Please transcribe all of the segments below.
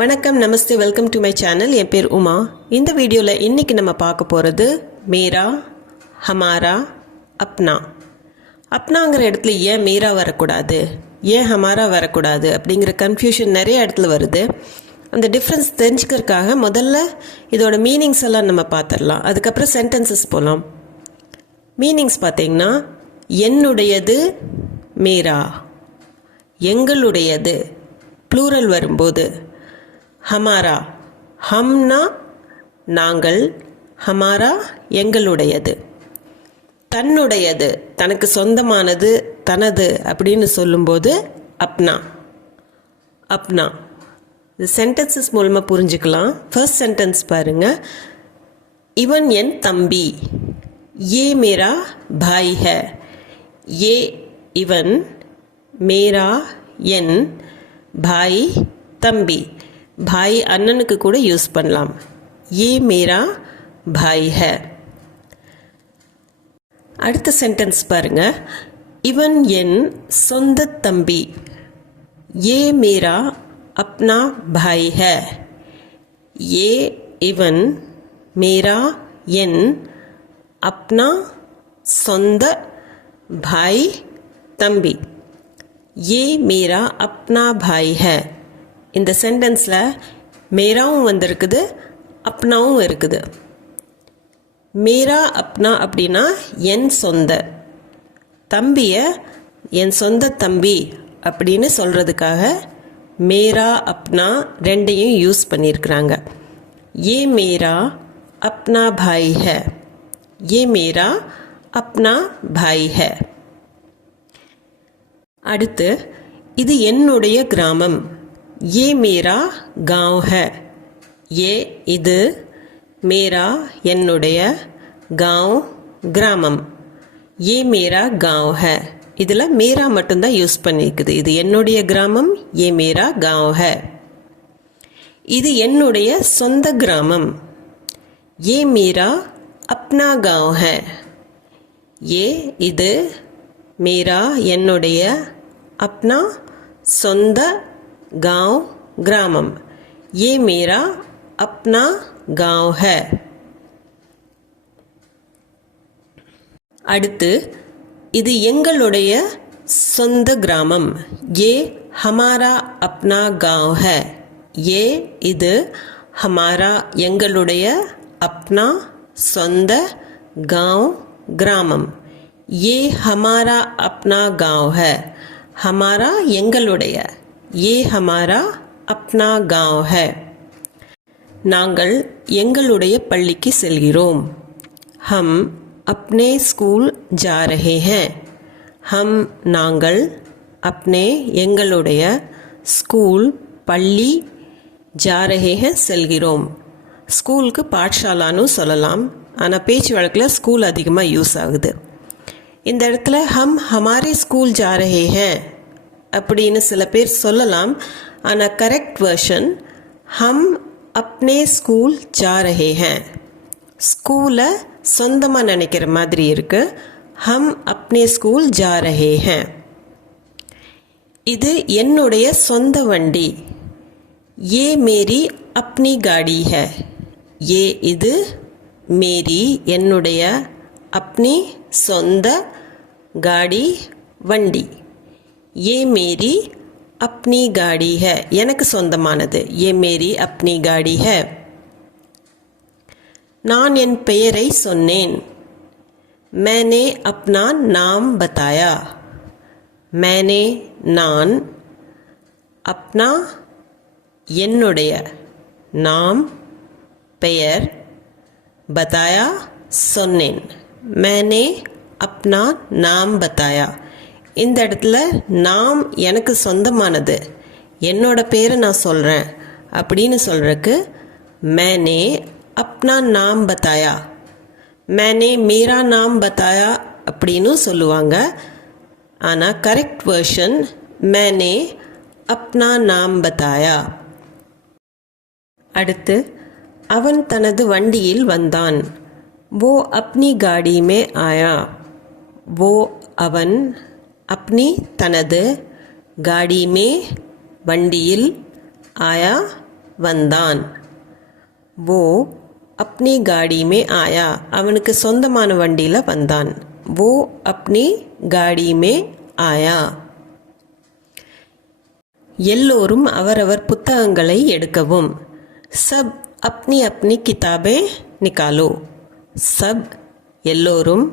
வணக்கம், நமஸ்தே, welcome to my channel. என் பேர் உமா. இந்த வீடியோவில் இன்றைக்கி நம்ம பார்க்க போகிறது மேரா, ஹமாரா, அப்னா. அப்னாங்கிற இடத்துல ஏன் மேரா வரக்கூடாது, ஏன் ஹமாரா வரக்கூடாது அப்படிங்கிற கன்ஃபியூஷன் நிறைய இடத்துல வருது. அந்த டிஃப்ரென்ஸ் தெரிஞ்சுக்கிறதுக்காக முதல்ல இதோட மீனிங்ஸ் எல்லாம் நம்ம பார்த்துடலாம். அதுக்கப்புறம் சென்டென்சஸ் போகலாம். மீனிங்ஸ் பார்த்திங்கன்னா, என்னுடையது மேரா, எங்களுடையது ப்ளூரல் வரும்போது ஹமாரா, ஹம்னா நாங்கள், ஹமாரா எங்களுடையது. தன்னுடையது, தனக்கு சொந்தமானது, தனது அப்படின்னு சொல்லும்போது அப்னா. அப்னா இது சென்டென்சஸ் மூலமாக புரிஞ்சுக்கலாம். ஃபர்ஸ்ட் சென்டென்ஸ் பாருங்கள். இவன் என் தம்பி, ये मेरा भाई है. ये इवन मेरा என் பாய் தம்பி. பாய் அண்ணனுக்கு கூட யூஸ் பண்ணலாம். ये मेरा भाई है. அடுத்த சென்டென்ஸ் பாருங்க. இவன் என் சொந்த தம்பி. ये मेरा अपना भाई है. ये इवन मेरा என் அப்னா சொந்த பாய் தம்பி. ये मेरा अपना भाई है. இந்த சென்டென்ஸில் மேராவும் வந்திருக்குது, அப்னாவும் இருக்குது. மேரா அப்னா அப்படின்னா என் சொந்த தம்பியை என் சொந்த தம்பி அப்படின்னு சொல்கிறதுக்காக மேரா அப்னா ரெண்டையும் யூஸ் பண்ணியிருக்கிறாங்க. ये मेरा अपना भाई है. ये मेरा अपना भाई है. அடுத்து, இது என்னுடைய கிராமம். ये मेरा गांव है. ये இது, मेरा என்னுடைய, गांव கிராமம். ये मेरा गांव है. இதில் मेरा மட்டும்தான் யூஸ் பண்ணியிருக்குது. இது என்னுடைய கிராமம், ये मेरा गांव है. இது என்னுடைய சொந்த கிராமம். ये मेरा अपना गांव है. ये இது, मेरा என்னுடைய, अपना சொந்த, गांव கிராமம். ये मेरा अपना गांव है. அடுத்து, இது எங்களுடைய சொந்த கிராமம். ये हमारा अपना गांव है. ये இது, हमारा எங்களுடைய, अपना சொந்த, गांव கிராமம். ये हमारा अपना गांव है. हमारा எங்களுடைய, ये हमारा अपना गांव है. நாங்கள் எங்களுடைய பள்ளிக்கு செல்கிறோம். हम अपने स्कूल जा रहे हैं. हम நாங்கள், अपने எங்களுடைய, ஸ்கூல் பள்ளி, जा रहे हैं செல்கிறோம். ஸ்கூலுக்கு பாட்ஷாலான்னு சொல்லலாம். ஆனால் பேச்சு வழக்கில் ஸ்கூல் அதிகமாக யூஸ் ஆகுது. இந்த இடத்துல ஹம் ஹமாரே ஸ்கூல் ஜா ரஹே ஹேன் அப்படின்னு சில பேர் சொல்லலாம். ஆனால் கரெக்ட் வெர்ஷன் ஹம் அப்னே ஸ்கூல் ஜா ரஹே ஹேன். ஸ்கூலை சொந்தமாக நினைக்கிற மாதிரி இருக்கு. ஹம் அப்னே ஸ்கூல் ஜா ரஹே ஹேன். இது என்னுடைய சொந்த வண்டி. ये मेरी अपनी गाड़ी है. ये இது, मेरी என்னுடைய, अपनी சொந்த, गाड़ी வண்டி. ये मेरी अपनी गाड़ी है. எனக்கு சொந்தமானது. ये मेरी अपनी गाड़ी है. நான் என் பெயரை சொன்னேன். मैंने अपना नाम बताया. मैंने நான், अपना என்னுடைய, நாம் பெயர், बताया சொன்னேன். मैंने अपना नाम बताया. இந்த இடத்துல நாம் எனக்கு சொந்தமானது, என்னோட பேரை நான் சொல்கிறேன் அப்படின்னு சொல்கிறதுக்கு मैंने अपना नाम बताया. मैंने मेरा नाम बताया அப்படின்னு சொல்லுவாங்க. ஆனால் கரெக்ட் வெர்ஷன் मैंने अपना नाम बताया. அடுத்து, அவன் தனது வண்டியில் வந்தான். वो अपनी गाड़ी में आया. वो அவன், अपनी தனது, गाड़ी में வண்டியில், आया வந்தான். वो अपनी गाड़ी में आया. அவனுக்கு சொந்தமான வண்டியில் வந்தான். वो अपनी गाड़ी में आया. எல்லோரும் அவரவர் புத்தகங்களை எடுக்கவும். सब अपनी अपनी किताबें निकालो. सब எல்லோரும்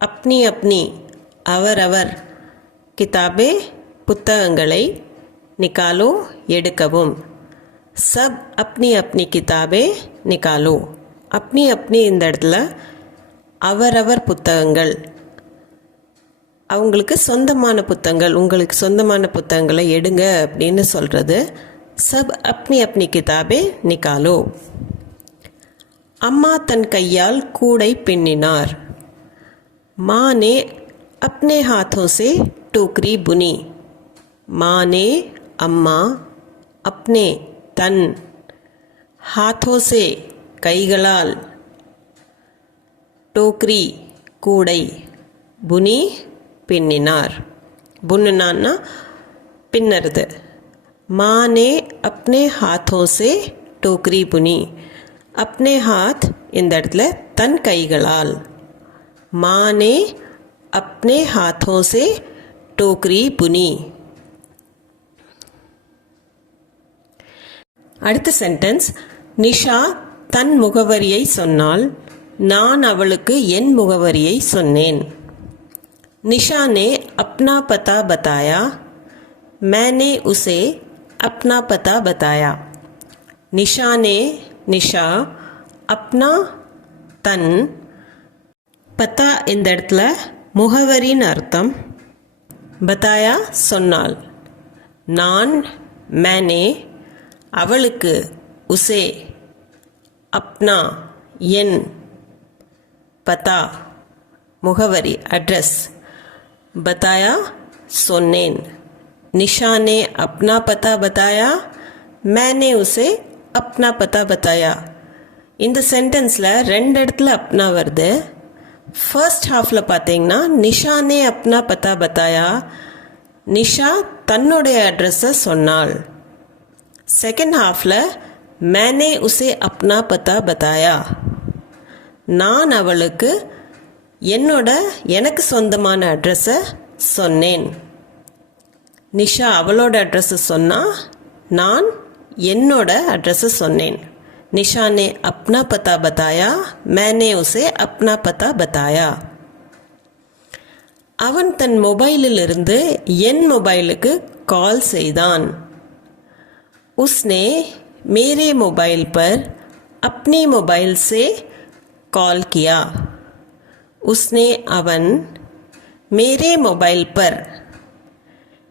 अपनी अपनी அவரவர் கிதாபே புத்தகங்களை நிக்காலோ எடுக்கவும். சப் அப்னி அப்னி கிதாபே நிக்காலோ. அப்னி அப்னி இந்த இடத்துல அவரவர் புத்தகங்கள், அவங்களுக்கு சொந்தமான புத்தகங்கள், உங்களுக்கு சொந்தமான புத்தகங்களை எடுங்க அப்படின்னு சொல்கிறது. சப் அப்னி அப்னி கிதாபே நிக்காலோ. அம்மா தன் கையால் கூடை பின்னினார். माँ ने अपने हाथों से टोकरी बुनी. माँ ने अम्मा अपने तन हाथों से கைகளால் टोकरी கூடை बुनी பின்னினார். बुनना பின்னறது. माँ ने अपने हाथों से टोकरी बुनी. अपने हाथ இந்த இடத்துல தன் கைகளால். माँ ने अपने हाथों से टोकरी बुनी. அடுத்த சென்டென்ஸ். நிஷா தன் முகவரியை சொன்னாள். நான் அவளுக்கு என் முகவரியை சொன்னேன். निशा ने अपना पता बताया. मैंने उसे अपना पता बताया. निशा ने निशा अपना तन பத்தா இந்த இடத்துல முகவரின்னு அர்த்தம். பத்தாயா சொன்னாள். நான் மேனே அவளுக்கு, உசே அப்னா என், பத்தா முகவரி அட்ரஸ், பத்தாயா சொன்னேன். நிஷா ने अपना पता बताया. मैंने उसे अपना पता बताया. இந்த சென்டென்ஸில் ரெண்டு இடத்துல அப்னா வருது. ஃபர்ஸ்ட் ஹாஃபில் பார்த்தீங்கன்னா நிஷானே அப்னா பத்தா பத்தாயா, நிஷா தன்னுடைய அட்ரஸை சொன்னாள். செகண்ட் ஹாஃபில் மேனே உசே அப்னா பத்தா பத்தாயா, நான் அவளுக்கு எனக்கு சொந்தமான அட்ரஸை சொன்னேன். நிஷா அவளோட அட்ரஸை சொன்னா, நான் என்னோட அட்ரஸை சொன்னேன். निशा ने अपना पता बताया. मैंने उसे अपना पता बताया. அவன் தன் மொபைலிலிருந்து என் மொபைலுக்கு கால் செய்தான். उसने मेरे मोबाइल पर अपनी मोबाइल से कॉल किया. उसने அவன் मेरे मोबाइल पर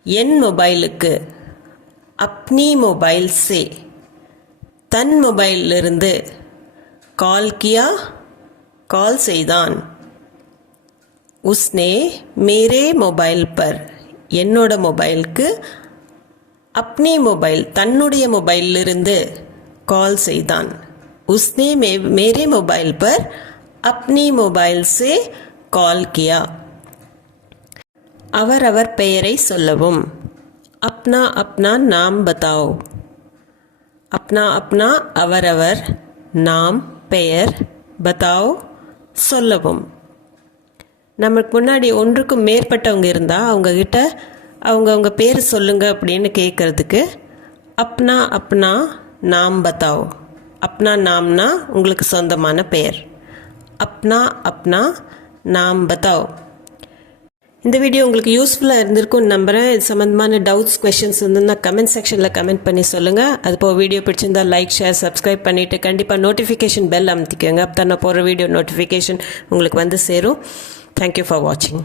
என் மொபைலுக்கு अपनी मोबाइल से தன் மொபைலிருந்து கால் கியா கால் செய்தான். உஸ்னே மேரே மொபைல் பர் என்னோட மொபைலுக்கு அப்னி மொபைல் தன்னுடைய மொபைலிருந்து கால் செய்தான். உஸ்னே மேரே மொபைல் பர் அப்னி மொபைல் சே கால் கியா. அவரவர் பெயரை சொல்லவும். அப்னா அப்னா நாம் பத்தாओ. अपना अपना அவரவர், நாம் பெயர், பத்தாவோ சொல்லவும். நமக்கு முன்னாடி ஒன்றுக்கும் மேற்பட்டவங்க இருந்தால் அவங்கக்கிட்ட அவங்க பேர் சொல்லுங்க அப்படின்னு கேட்குறதுக்கு அப்னா அப்னா நாம் பத்தாவோ. அப்னா நாம்னா உங்களுக்கு சொந்தமான பெயர். அப்னா அப்னா நாம் பத்தாவோ. இந்த வீடியோ உங்களுக்கு யூஸ்ஃபுல்லாக இருந்திருக்கும்னு நம்புகிறேன். இது சம்மந்தமான டவுட்ஸ், கொஷின்ஸ் இருந்ததுன்னா கமெண்ட் செக்ஷனில் கமெண்ட் பண்ணி சொல்லுங்கள். அதுபோல் வீடியோ பிடிச்சிருந்தால் லைக், ஷேர், சப்ஸ்கிரைப் பண்ணிவிட்டு கண்டிப்பாக நோட்டிஃபிகேஷன் பெல் அமுத்திக்கோங்க. அப்போ தான் நான் போகிற வீடியோ நோட்டிஃபிகேஷன் உங்களுக்கு வந்து சேரும். தேங்க்யூ ஃபார் வாட்சிங்.